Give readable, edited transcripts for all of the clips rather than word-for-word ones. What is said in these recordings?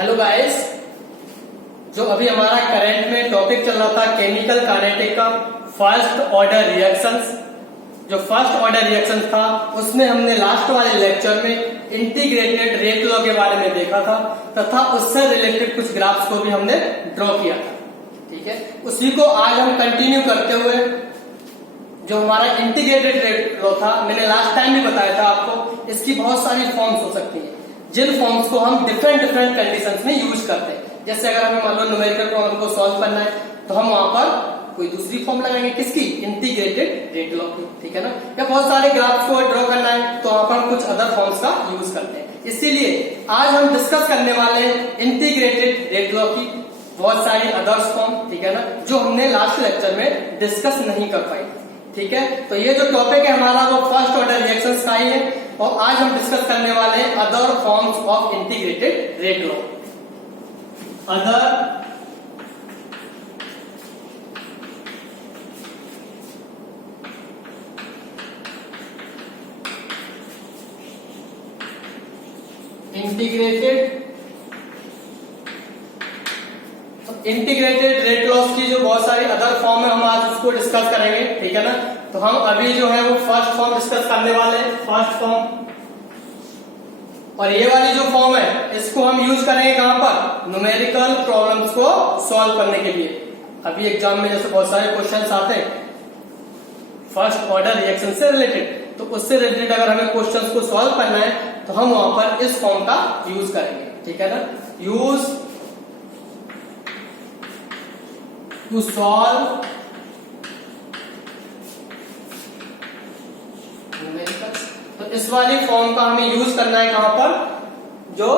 Hello guys, जो अभी हमारा करंट में टॉपिक चल रहा था केमिकल काइनेटिक का फर्स्ट ऑर्डर रिएक्शंस। जो फर्स्ट ऑर्डर रिएक्शन था उसमें हमने लास्ट वाले लेक्चर में इंटीग्रेटेड रेट लॉ के बारे में देखा था तथा उससे रिलेटेड कुछ ग्राफ्स को भी हमने ड्रॉ किया था। ठीक है, उसी को आज हम कंटिन्यू करते हुए जो हमारा इंटीग्रेटेड रेट लॉ था, मैंने लास्ट टाइम भी बताया था आपको, इसकी बहुत सारी फॉर्म्स हो सकती हैं जिन फॉर्म्स को हम डिफरेंट कंडीशंस में यूज करते हैं। जैसे अगर हमें मान लो न्यूमेरिकल प्रॉब्लम को सॉल्व करना है तो हम वहां पर कोई दूसरी फॉर्म लगाएंगे, किसकी? इंटीग्रेटेड रेट लॉ की। ठीक है ना, या बहुत सारे ग्राफ्स को ड्रॉ करना है तो वहां पर हम कुछ अदर फॉर्म्स का यूज करते हैं। इसीलिए आज हम डिस्कस करने वाले हैं इंटीग्रेटेड रेट लॉ की बहुत सारी अदर्स फॉर्म, ठीक है ना, जो हमने लास्ट लेक्चर में डिस्कस नहीं कर पाई। ठीक है, तो ये जो टॉपिक है हमारा वो फर्स्ट ऑर्डर रिएक्शंस का ही है और आज हम डिस्कस करने वाले हैं other forms of integrated rate law. Other integrated rate laws की जो बहुत सारी अदर फॉर्म है हम आज उसको डिस्कस करेंगे। ठीक है ना, तो हम अभी जो है वो फर्स्ट फॉर्म डिस्कस करने वाले हैं, फर्स्ट फॉर्म। और ये वाली जो फॉर्म है इसको हम यूज करेंगे कहां पर? न्यूमेरिकल प्रॉब्लम्स को सॉल्व करने के लिए। अभी एग्जाम में जैसे बहुत सारे क्वेश्चंस आते हैं फर्स्ट ऑर्डर रिएक्शन से रिलेटेड, तो उससे रिलेटेड अगर हमें क्वेश्चंस को सॉल्व करना है तो हम वहां पर इस फॉर्म का यूज करेंगे। ठीक है ना, यूज टू सॉल्व न्यूमेरिकल्स। तो इस वाली फॉर्म का हमें यूज करना है कहां पर? जो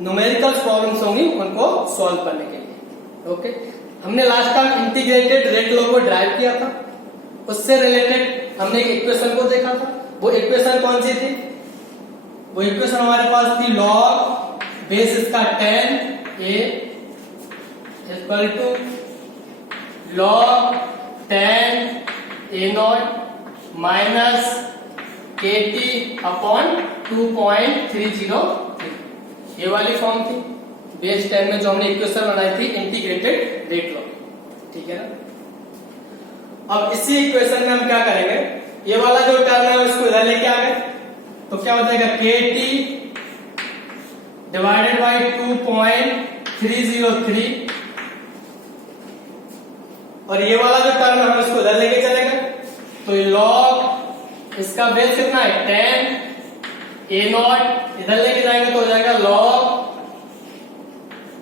न्यूमेरिकल प्रॉब्लम्स होंगी उनको सॉल्व करने के लिए। ओके, हमने last time integrated rate law को ड्राइव किया था, उससे रिलेटेड हमने एक इक्वेशन को देखा था। वो इक्वेशन कौन सी थी? वो इक्वेशन हमारे पास थी लॉग बेस इसका 10 a equal to log 10 a0 minus kt upon 2.303। ये वाली फॉर्म थी बेस 10 में जो हमने इक्वेशन बनाई थी इंटीग्रेटेड रेट लॉ। ठीक है ना, अब इसी इक्वेशन में हम क्या करेंगे, ये वाला जो टर्म है उसको इधर लेके आ गए तो क्या हो जाएगा? kt डिवाइडेड बाई 2.303 और ये वाला जो टर्म है हम इसको इधर लेके चले गए तो ये लॉग इसका बेस कितना है? 10 a0 इधर लेके जाएंगे तो हो जाएगा लॉग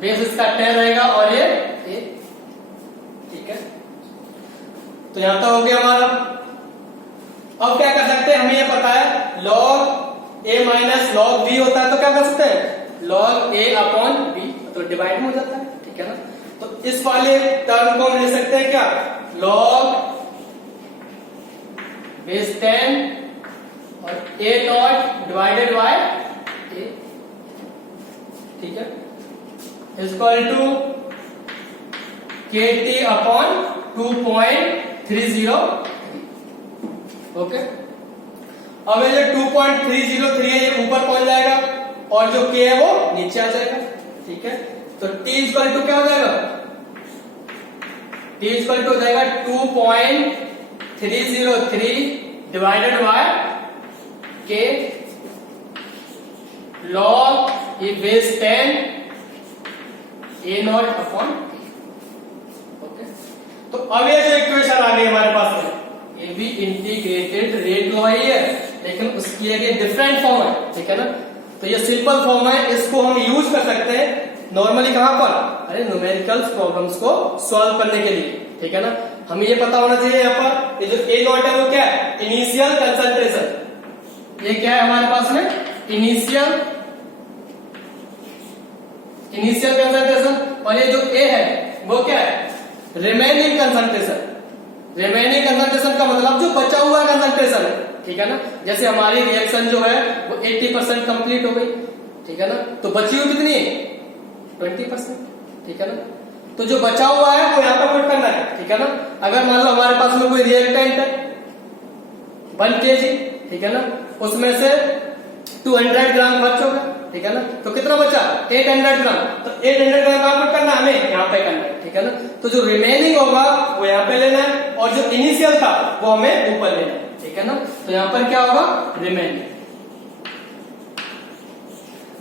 बेस इसका 10 रहेगा और ये a। ठीक है, तो यहां तो हो गया हमारा। अब क्या कर सकते हैं, हमें ये पता है log a minus log b होता है तो क्या कर सकते हैं? लॉग a अपॉन b, तो डिवाइड में हो जाता है। ठीक है ना, तो इस वाले टर्म को हम ले सकते हैं क्या? लॉग बेस 10 और a0 डिवाइडेड बाय a। ठीक है, equal to kt upon 2.303। Okay, अब ये जो 2.303 है ये ऊपर पहुंच जाएगा और जो k है वो नीचे आ जाएगा। ठीक है, तो t इक्वल टू क्या हो जाएगा? t इक्वल टू हो जाएगा 2.303 डिवाइडेड बाय k लॉग ये base 10 a0 upon k। Okay, तो अब ये जो इक्वेशन आ गई हमारे पास में, ये भी इंटीग्रेटेड रेट लॉ ही है लेकिन उसकी एक डिफरेंट फॉर्म है। ठीक है ना, तो ये सिंपल फॉर्म है, इसको हम यूज कर सकते हैं नॉर्मली कहां पर? अरे न्यूमेरिकल प्रॉब्लम्स को सॉल्व करने के लिए। ठीक है ना, हमें ये पता होना चाहिए यहाँ पर ये जो a0 है वो क्या है? Initial concentration. ये क्या है हमारे पास में? Initial concentration. और ये जो a है वो क्या है? Remaining concentration. रिमेनिंग कंसंट्रेशन का मतलब जो बचा हुआ कंसंट्रेशन है। ठीक है ना, जैसे हमारी रिएक्शन जो है वो 80% कंप्लीट हो गई। ठीक है ना, तो बची हुई कितनी है? 20%। ठीक है ना, तो जो बचा हुआ है वो यहाँ पर पुट करना है। ठीक है ना, अगर मान लो हमारे पास में कोई रिएक्टेंट है 1 kg, ठीक है ना, उसमें से 200 ग्राम खर्च होगा। ठीक है ना। तो कितना बचा 800 ग्राम, तो 800 ग्राम कहां पुट करना हमें, यहाँ पे करना है, ठीक है ना। तो जो रिमेनिंग होगा वो यहाँ पे लेना है और जो इनिशियल था वो हमें ऊपर लेना है, ठीक है ना। तो यहाँ पर क्या होगा रिमेनिंग,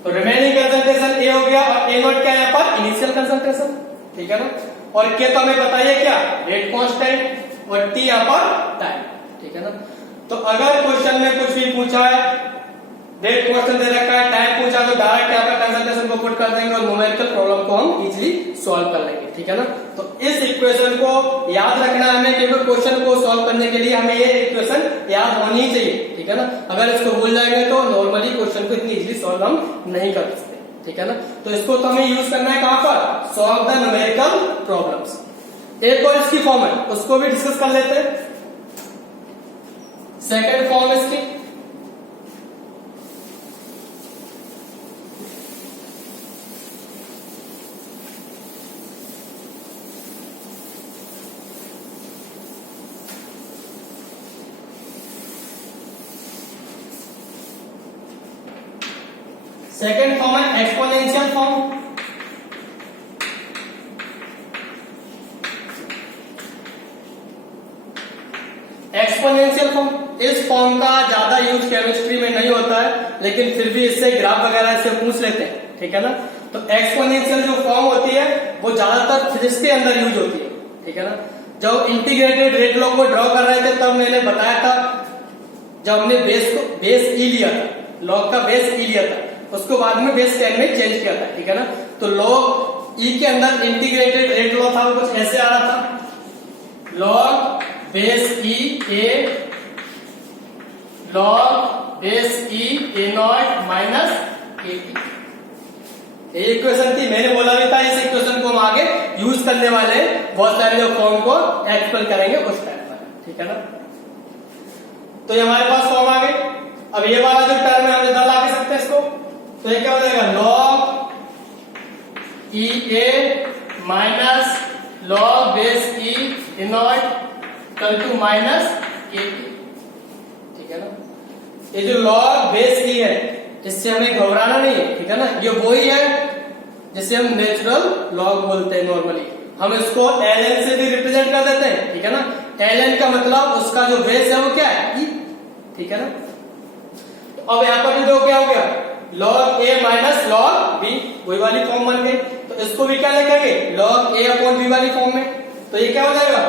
तो रिमेनिंग कंसंट्रेशन ए हो गया और ए नॉट क्या है यहाँ पर इनिशियल कंसंट्रेशन, ठीक है ना। और के तो हमें बताइए क्या रेट कांस्टेंट और टी यहाँ पर टाइम, ठीक है ना। तो अगर क्वेश्चन में कुछ भी पूछा है, रेट कांस्टेंट दे रखा है, टाइम पूछा तो डायरेक्ट यहाँ पर कंसंट्रेशन को पुट कर देंगे और न्यूमेरिकल प्रॉब्लम को हम इजीली सॉल्व कर लेंगे, ठीक है ना। तो इस इक्वेशन को याद रखना है हमें, क्योंकि क्वेश्चन को सॉल्व करने के लिए हमें ये इक्वेशन याद होनी चाहिए, ठीक है ना। अगर इसको भूल जाएंगे तो नॉर्मली क्वेश्चन को इतनी इजीली सॉल्व हम नहीं कर सकते, ठीक है ना। तो इसको तो हमें यूज करना है कहां पर, सॉल्व द न्यूमेरिकल प्रॉब्लम्स। एक और इसकी फॉर्म है उसको भी डिस्कस कर लेते हैं। सेकेंड फॉर्म इसकी, सेकेंड फॉर्म है एक्सपोनेंशियल फॉर्म। एक्सपोनेंशियल फॉर्म, इस फॉर्म का ज्यादा यूज केमिस्ट्री में नहीं होता है, लेकिन फिर भी इससे ग्राफ वगैरह से पूछ लेते हैं, ठीक है ना। तो एक्सपोनेंशियल जो फॉर्म होती है वो ज्यादातर फिजिक्स के अंदर यूज होती है, ठीक है ना। जब इंटीग्रेटेड रेट लॉ को ड्रॉ कर रहे थे तब मैंने बताया था, जब हमने बेस ई लिया था, लॉग का बेस ई लिया था, उसको बाद में बेस 10 में चेंज किया था, ठीक है ना। तो लॉग ई के अंदर इंटीग्रेटेड रेट लॉ था, वो कुछ ऐसे आ रहा था, log base E A log base E A not minus A T, ये इक्वेशन थी। मैंने बोला भी था इस इक्वेशन को हम आगे यूज करने वाले हैं, बहुत सारे जो फॉर्म को एक्सप्लेन करेंगे उस टाइम पर, ठीक है ना। तो ये हमारे पास फॉर्म आ गए। अब ये वाला जो टर्म है हम इधर ला के सकते हैं इसको, तो ये क्या हो जाएगा log E A minus log base E A not कल टू माइनस के टी, ठीक है ना। ये जो लॉग बेस ई है इससे हमें घबराना नहीं है, ठीक है ना। ये वही है जिसे हम नेचुरल लॉग बोलते हैं नॉर्मली, हम इसको ln से भी रिप्रेजेंट कर देते हैं, ठीक है ना। ln का मतलब उसका जो बेस है वो क्या है ई, ठीक है ना। तो अब यहाँ पर भी दो क्या हो गया log a minus log b, वही वाली फॉर्म बन गई। तो इसको भी क्या लिखेंगे log a अपॉन b वाली फॉर्म में, तो ये क्या हो जाएगा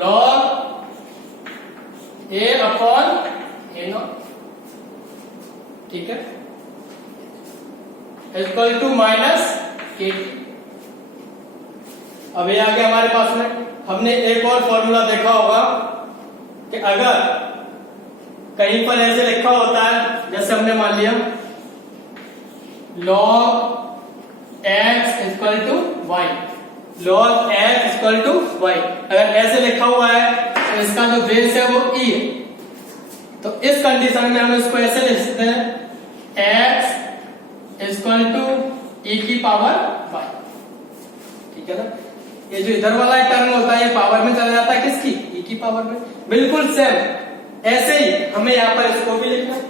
log a upon a not, ठीक है, equal to minus k T. अब ये आ गया हमारे पास में। हमने एक और फॉर्मूला देखा होगा कि अगर कहीं पर ऐसे लिखा होता है, जैसे हमने मान लिया log x equal to y, log x equal to y, अगर ऐसे लिखा हुआ है तो इसका जो बेस है वो e है। तो इस कंडीशन में हम इसको ऐसे लिख सकते हैं x इक्वल टू e की पावर y, ठीक है ना। ये जो इधर वाला टर्म होता है ये पावर में चला जाता है किसकी, e की पावर में। बिल्कुल सेम ऐसे ही हमें यहाँ पर इसको भी लिखना है,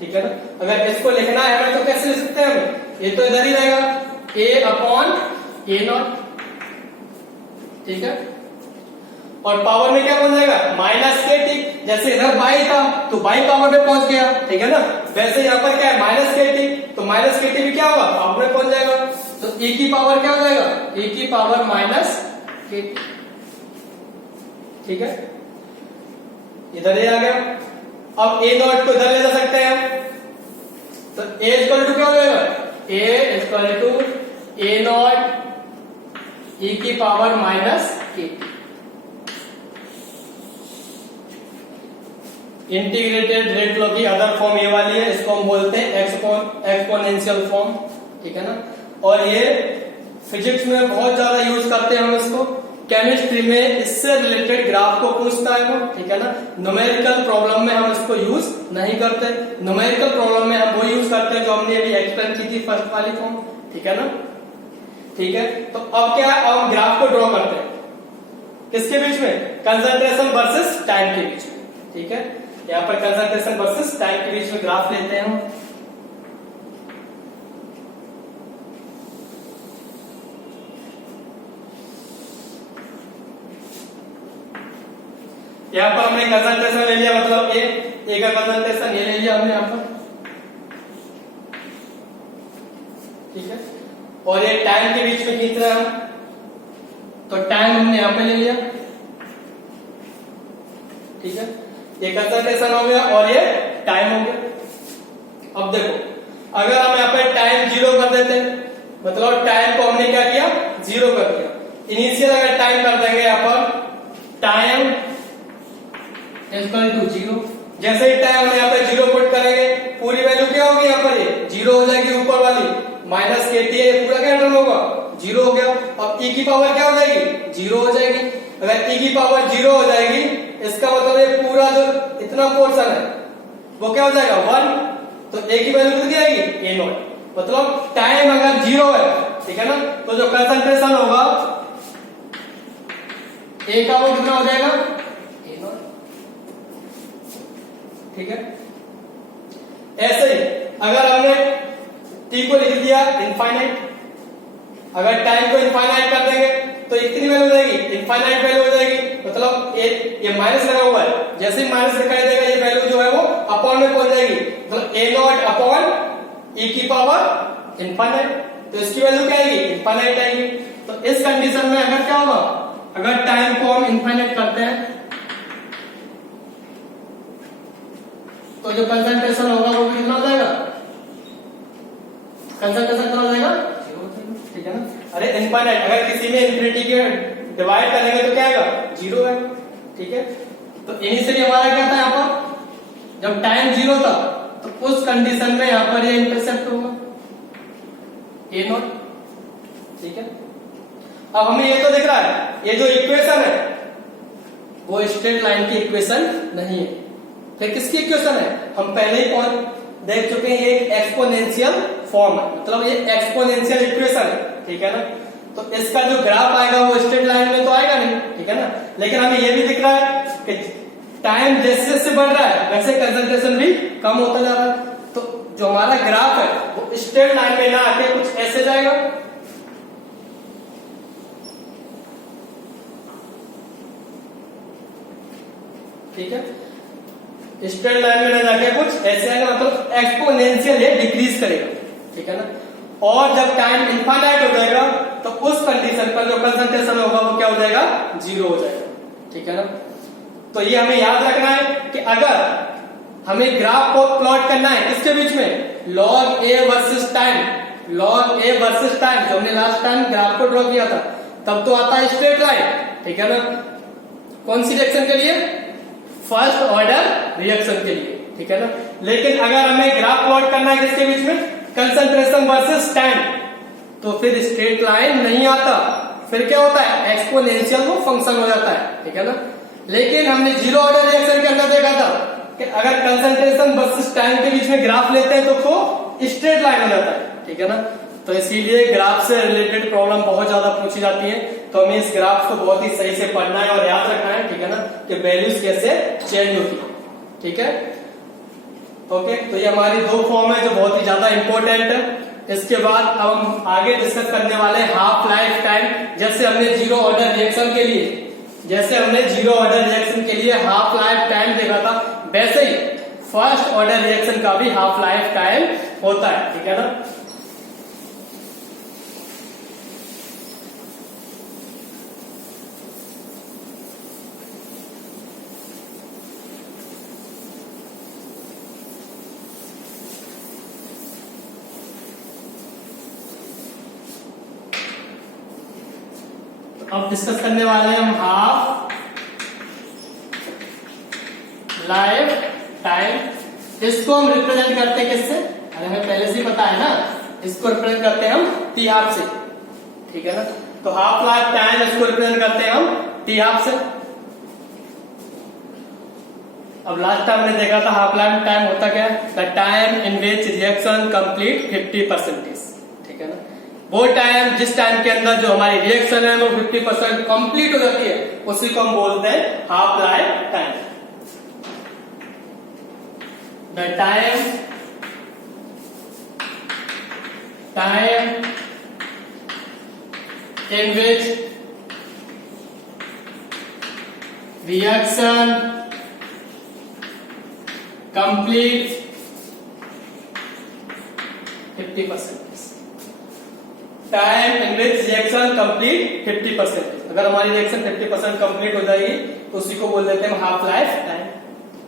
ठीक है ना। अगर इसको लिखना है हमें तो कैसे लिख सकते हैं हम, ये तो इधर ही रहेगा a अपॉन a नॉट, ठीक है। और पावर में क्या बन जाएगा माइनस के टी, जैसे इधर बाई था तो बाई पावर में पहुंच गया, ठीक है ना। वैसे यहाँ पर क्या है माइनस के टी, तो माइनस के टी भी क्या होगा पावर में पहुंच जाएगा। तो e की पावर क्या हो जाएगा e की पावर माइनस के टी, ठीक है, इधर ही आ गया। अब a नॉट को इधर ले जा सकते हैं हम, तो a इक्वल टू क्या हो जाएगा a equal to a naught e की power minus k t. Integrated rate law की अदर फॉर्म ये वाली है, इसको हम बोलते हैं एक्सपोनेंशियल फॉर्म, ठीक है ना। और ये फिजिक्स में बहुत ज्यादा यूज करते हैं हम इसको, केमिस्ट्री में इससे रिलेटेड ग्राफ को पूछता है वो, ठीक है ना। न्यूमेरिकल प्रॉब्लम में हम इसको यूज नहीं करते, न्यूमेरिकल प्रॉब्लम में हम वो यूज करते हैं जो हमने अभी एक्सप्लेन की थी फर्स्ट वाली फॉर्म, ठीक है ना। ठीक है, तो अब क्या है, अब हम ग्राफ को ड्रॉ करते हैं किसके बीच में, कंसंट्रेशन वर्सेस टाइम के बीच में, ठीक है। यहाँ पर कंसंट्रेशन वर्सेस टाइम के बीच में ग्राफ लेते हैं हम। यहाँ पर हमने कंसंट्रेशन ले लिया, मतलब ए का कंसंट्रेशन ये ले लिया हमने यहाँ पर, ठीक है। और ये टाइम के बीच में खींच रहे हैं हम, तो टाइम हमने यहाँ पे ले लिया, ठीक है। ये कंसंट्रेशन हो गया और ये टाइम हो गया। अब देखो, अगर हम यहाँ पे टाइम 0 कर देते हैं, मतलब टाइम को हमने क्या किया, 0 कर दिया। इनिशियल अगर टाइम कर देंगे यहाँ पर टाइम इक्वल टू 0, जैसे ही टाइम हम यहाँ पे 0 पुट करेंगे, पूरी वैल्यू क्या होगी यहाँ पर, ये 0 हो जाएगी, ऊपर वाली माइनस के टी है, पूरा क्या टर्म होगा, 0 हो गया। अब e की पावर क्या हो जाएगी, 0 हो जाएगी। अगर e की पावर 0 हो जाएगी, इसका मतलब ये पूरा जो इतना पोर्शन है वो क्या हो जाएगा, 1। तो a की वैल्यू कितनी आएगी, a0। मतलब टाइम अगर 0 है, ठीक है ना, तो जो कंसंट्रेशन होगा a का वो कितना हो जाएगा, a0, ठीक है। ऐसे ही अगर हमने t को लिख दिया इनफाइनाइट, अगर टाइम को इनफाइनाइट कर देंगे तो इतनी वैल्यू हो जाएगी, इनफाइनाइट वैल्यू हो जाएगी। मतलब ये माइनस लगा हुआ है, जैसे ही माइनस दिखाई देगा ये वैल्यू जो है वो अपॉन में पहुंच जाएगी, मतलब a0 अपॉन e की पावर इनफाइनाइट। तो इसकी वैल्यू क्या आएगी, इनफाइनाइट आएगी। तो इस कंडीशन में अगर क्या होगा, अगर टाइम को हम इनफाइनाइट करते हैं तो जो कंसंट्रेशन होगा वो कितना हो जाएगा, कंसंट्रेशन कितना हो जाएगा, 0, ठीक है ना। अरे इनफाइनाइट अगर किसी में इन्फिनिटी के डिवाइड करेंगे तो क्या आएगा, 0 है, ठीक है। तो इनिशियली हमारा क्या था, यहाँ पर जब टाइम 0 था तो उस कंडीशन में यहाँ पर ये इंटरसेप्ट होगा a0, ठीक है। अब हमें ये तो दिख रहा है, ये जो इक्वेशन है वो स्ट्रेट लाइन की इक्वेशन नहीं है, फिर किसकी इक्वेशन है, हम पहले ही देख चुके हैं, ये एक एक्सपोनेंशियल फॉर्म है, मतलब ये एक्सपोनेंशियल इक्वेशन है, ठीक है ना। तो इसका जो ग्राफ आएगा वो स्ट्रेट लाइन में तो आएगा नहीं, ठीक है ना। लेकिन हमें ये भी दिख रहा है कि टाइम जैसे जैसे बढ़ रहा है वैसे कंसंट्रेशन भी कम होता जा रहा है। तो जो हमारा ग्राफ है वो स्ट्रेट लाइन में ना आके कुछ ऐसे जाएगा, ठीक है। स्ट्रेट लाइन में ना जाके कुछ ऐसे आएगा, मतलब एक्सपोनेंशियल ये डिक्रीज करेगा, ठीक है ना। और जब टाइम इनफाइनाइट हो जाएगा तो उस कंडीशन पर जो कंसंट्रेशन होगा वो क्या हो जाएगा, 0 हो जाएगा, ठीक है ना। तो ये हमें याद रखना है कि अगर हमें ग्राफ को प्लॉट करना है किसके बीच में, log A versus time, log A versus time, जो हमने लास्ट टाइम ग्राफ को ड्रॉ किया था तब तो आता है स्ट्रेट लाइन, ठीक है ना। कौन सी रिएक्शन के लिए, फर्स्ट ऑर्डर रिएक्शन के लिए, ठीक है ना। लेकिन अगर हमें ग्राफ प्लॉट करना है किसके बीच में, कंसंट्रेशन वर्सेस टाइम, तो फिर स्ट्रेट लाइन नहीं आता, फिर क्या होता है, एक्सपोनेंशियल वो फंक्शन हो जाता है, ठीक है ना। लेकिन हमने 0 ऑर्डर रिएक्शन के अंदर देखा था कि अगर कंसंट्रेशन वर्सेस टाइम के बीच में ग्राफ लेते हैं तो वो स्ट्रेट लाइन हो जाता है, ठीक है ना। तो इसीलिए ग्राफ से रिलेटेड प्रॉब्लम बहुत ज्यादा पूछी जाती है, तो हमें इस ग्राफ को बहुत ही सही से पढ़ना है और याद रखना है, ठीक है ना, कि वैल्यूज कैसे चेंज होती है, ठीक है। ओके, तो ये हमारी 2 फॉर्म है जो बहुत ही ज्यादा इंपॉर्टेंट है। इसके बाद अब हम आगे डिस्कस करने वाले हैं हाफ लाइफ टाइम। जैसे हमने 0 ऑर्डर रिएक्शन के लिए, जैसे हमने 0 ऑर्डर रिएक्शन के लिए हाफ लाइफ टाइम देखा था, वैसे ही फर्स्ट ऑर्डर रिएक्शन का भी हाफ लाइफ टाइम होता है, ठीक है ना। अब डिस्कस करने वाले हैं हम हाफ लाइफ टाइम। इसको हम रिप्रेजेंट करते हैं किससे, अरे हमें पहले से ही पता है ना, इसको रिप्रेजेंट करते हैं हम टी हाफ से, ठीक है ना। तो हाफ लाइफ टाइम इसको रिप्रेजेंट करते हैं हम टी हाफ से। अब लास्ट टाइम हमने देखा था हाफ लाइफ टाइम होता क्या है, the time in which reaction complete 50%, ठीक है ना। वो टाइम जिस टाइम के अंदर जो हमारी रिएक्शन है वो 50% कंप्लीट हो जाती है, उसी को हम बोलते हैं half life time. The time in which reaction completes 50%. Time in which reaction complete 50%. अगर हमारी रिएक्शन 50% कंप्लीट हो जाएगी तो उसी को बोल देते हैं हाफ लाइफ टाइम.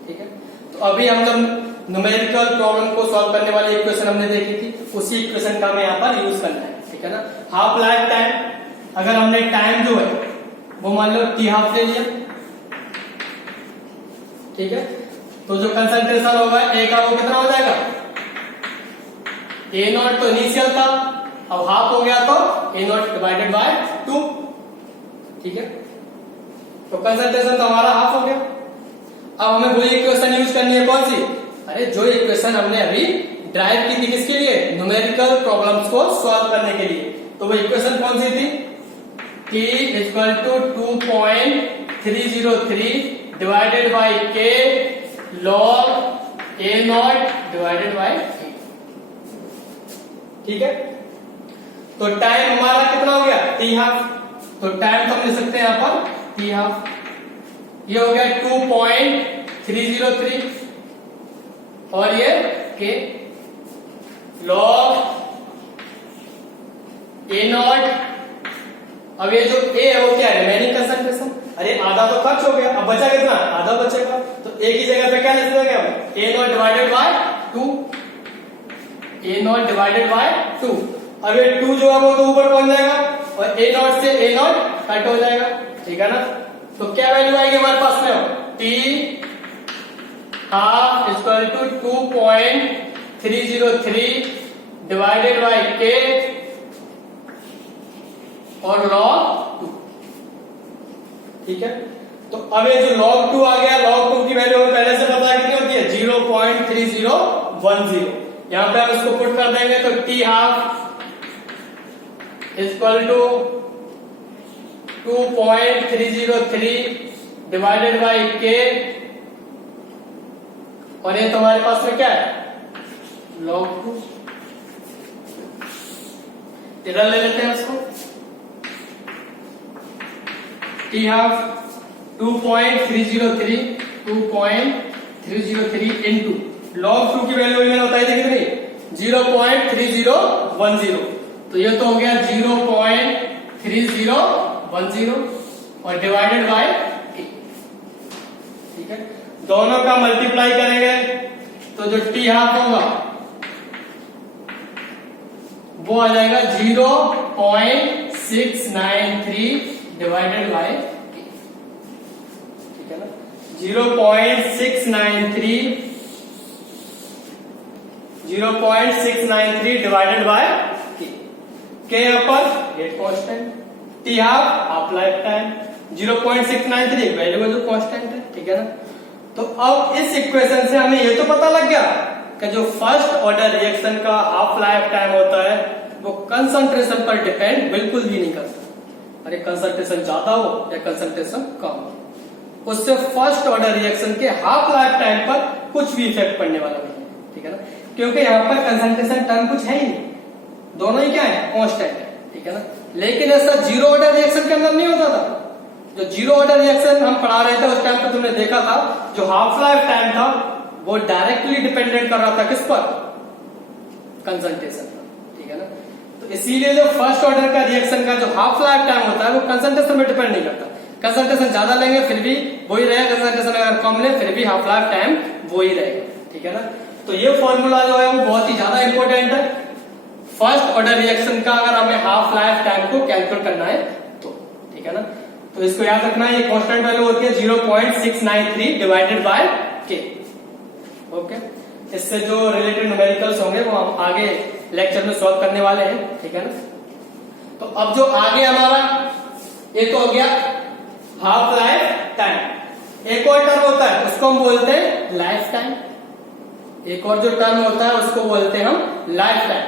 ठीक है. तो अभी हम जब न्यूमेरिकल प्रॉब्लम को सॉल्व करने वाली इक्वेशन हमने देखी थी, उसी इक्वेशन का हमें यहाँ पर यूज करना है. ठीक है ना. हाफ लाइफ टाइम, अगर हमने टाइम जो है वो मान लो टी हाफ ले लिया. ठीक है. तो जो कंसंट्रेशन होगा ए का वो कितना हो जाएगा, ए नॉट तो इनिशियल था, अब हाफ हो गया तो ए नॉट डिवाइडेड बाय 2. ठीक है. तो कंसंट्रेशन तो हमारा हाफ हो गया. अब हमें वही इक्वेशन यूज करनी है. कौन सी? अरे जो इक्वेशन हमने अभी ड्राइव की थी, किसके लिए? न्यूमेरिकल प्रॉब्लम्स को सॉल्व करने के लिए. तो वो इक्वेशन कौन सी थी? T equal to 2.303 divided by K log A naught divided by T. ठीक है. तो टाइम हमारा कितना हो गया? T half. तो टाइम तो हम लिख सकते हैं यहां पर T हाफ. ये हो गया 2.303 और ये K log A नॉट. अब ये जो A है वो क्या है? Remaining concentration. अरे आधा तो खर्च हो गया, अब बचा कितना? आधा बचेगा. तो A की जगह पे क्या लिख देंगे हम? A naught divided by 2. A naught divided by 2. अब ये 2 जो है वो तो ऊपर पहुंच जाएगा और A नॉट से A नॉट कट हो जाएगा. ठीक है ना. तो क्या वैल्यू आएगी हमारे पास में? T half equal to 2.303 divided by K और log 2. ठीक है. तो अब ये जो log 2 आ गया, log 2 की वैल्यू हमें पहले से पता है कितनी होती है? 0.3010. यहां पे हम इसको पुट कर देंगे तो T half equal to 2.303 divided by K और ये तुम्हारे पास में क्या है? log 2. इधर ले लेते हैं उसको. T हाफ 2.303 इंटू log 2 की वैल्यू मैंने बताई थी कितनी? 0.3010. तो ये तो हो गया 0.3010 और डिवाइडेड बाय T. ठीक है. दोनों का मल्टीप्लाई करेंगे तो जो T हाफ होगा वो आ जाएगा 0.693 डिवाइडेड बाय T. ठीक है ना. 0.693 डिवाइडेड बाय T. K यहाँ पर get constant, T half life time, 0.693 valuable constant है. ठीक है ना. तो अब इस इक्वेशन से हमें ये तो पता लग गया कि जो फर्स्ट ऑर्डर रिएक्शन का हाफ लाइफ टाइम होता है वो कंसंट्रेशन पर डिपेंड बिल्कुल भी नहीं करता. अरे कंसंट्रेशन ज्यादा हो या कंसंट्रेशन कम हो, उससे फर्स्ट ऑर्डर रिएक्शन के हाफ लाइफ टाइम पर कुछ भी इफेक्ट पड़ने वाला नहीं है. ठीक है ना. क्योंकि यहाँ पर कंसंट्रेशन टर्म कुछ है ही नहीं, दोनों ही क्या है? कांस्टेंट है. ठीक है ना. लेकिन ऐसा जीरो ऑर्डर रिएक्शन के अंदर नहीं होता था. जो जीरो ऑर्डर रिएक्शन हम पढ़ा रहे थे उस टाइम पर तुमने देखा था जो हाफ लाइफ टाइम था वो डायरेक्टली डिपेंडेंट कर रहा था किस पर? कंसंट्रेशन पर. ठीक है ना. तो इसीलिए जो फर्स्ट ऑर्डर का रिएक्शन का जो हाफ लाइफ टाइम होता है वो कंसंट्रेशन पर डिपेंड नहीं करता. कंसंट्रेशन ज्यादा लेंगे फिर भी वही रहेगा, कंसंट्रेशन अगर कम ले फिर भी हाफ लाइफ टाइम वही रहेगा. ठीक है ना. तो ये फॉर्मूला जो है वो बहुत ही ज्यादा इंपॉर्टेंट है फर्स्ट ऑर्डर रिएक्शन का, अगर हमें हाफ लाइफ टाइम को कैलकुलेट करना है तो. ठीक है ना. तो इसको याद रखना है, ये कांस्टेंट वैल्यू होती है 0.693 डिवाइडेड बाय K. ओके. इससे जो रिलेटेड न्यूमेरिकल्स होंगे वो हम आगे लेक्चर में सॉल्व करने वाले हैं. ठीक है ना. तो अब जो आगे हमारा ये तो हो गया हाफ लाइफ टाइम. एक और टर्म होता है उसको हम बोलते हैं लाइफ टाइम. एक और जो टर्म होता है उसको बोलते हैं हम लाइफ टाइम.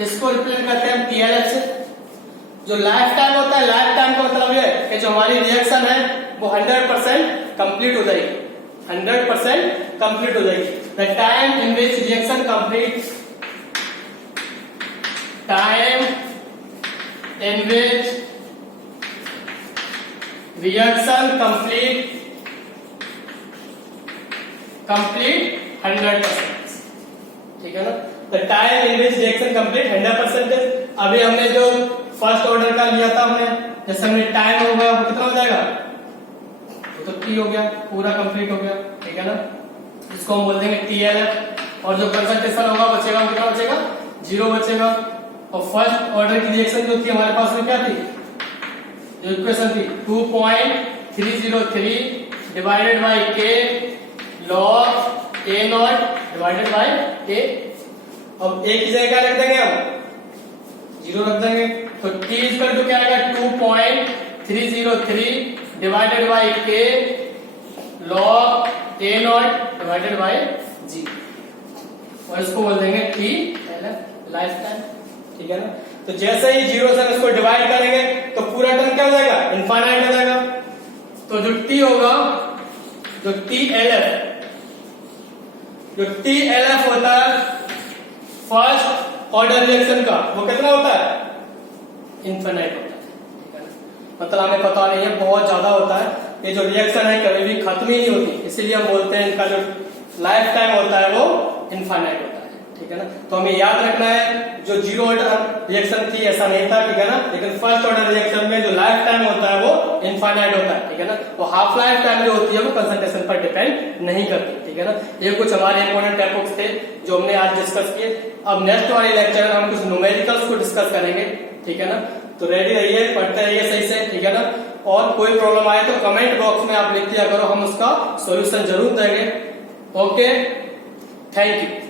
इसको रिप्रेजेंट करते हैं TLF से। जो लाइफ टाइम होता है, लाइफ टाइम का मतलब ये है कि जो हमारी रिएक्शन है वो 100% कंप्लीट हो जाएगी, 100% कंप्लीट हो जाएगी। The time in which reaction complete, time in which reaction complete 100%, ठीक है ना। The time in which reaction complete 100%। अभी हमने जो फर्स्ट ऑर्डर का लिया था हमने, जैसे हमने टाइम हो गया वो कितना हो जाएगा, वो तो T हो गया, पूरा कंप्लीट हो गया, ठीक है ना। इसको हम बोल देंगे TLF। और जो कंसंट्रेशन होगा बचेगा, कितना बचेगा, 0 बचेगा। और फर्स्ट ऑर्डर की रिएक्शन जो थी हमारे पास में क्या थी, जो इक्वेशन थी 2.303 divided by K log A0 divided by K। अब एक ही जगह क्या रख देंगे, हम 0 रख देंगे। तो T इक्वल टू क्या आएगा, 2.303 divided by K log A0 divided by G। और इसको बोल देंगे TLF, लाइफ टाइम, ठीक है ना। तो जैसे ही 0 से हम इसको डिवाइड करेंगे तो पूरा टर्म क्या हो जाएगा, इनफाइनाइट हो जाएगा। तो जो T होगा, जो TLF होता है फर्स्ट ऑर्डर रिएक्शन का, वो कितना होता है, इनफाइनाइट होता है, ठीक है ना। मतलब हमें पता नहीं है, बहुत ज्यादा होता है। ये जो रिएक्शन है कभी भी खत्म ही नहीं होती, इसीलिए हम बोलते हैं इनका जो लाइफ टाइम होता है वो इनफाइनाइट होता है, ठीक है ना। तो हमें याद रखना है जो 0 ऑर्डर रिएक्शन थी ऐसा नहीं था, ठीक है ना। लेकिन फर्स्ट ऑर्डर रिएक्शन में जो लाइफ टाइम होता है वो इनफाइनाइट होता है, ठीक है ना। तो हाफ लाइफ टाइम जो होती है वो कंसंट्रेशन पर डिपेंड नहीं करती, ठीक है ना। ये कुछ हमारे इंपॉर्टेंट टॉपिक्स थे जो हमने आज डिस्कस किए। अब नेक्स्ट वाले लेक्चर में हम कुछ न्यूमेरिकल्स को डिस्कस करेंगे, ठीक है ना। तो रेडी रहिए, पढ़ते रहिए सही से, ठीक है ना। और कोई प्रॉब्लम आए तो कमेंट बॉक्स में आप लिख दिया करो, हम उसका सॉल्यूशन जरूर देंगे। Okay, thank you.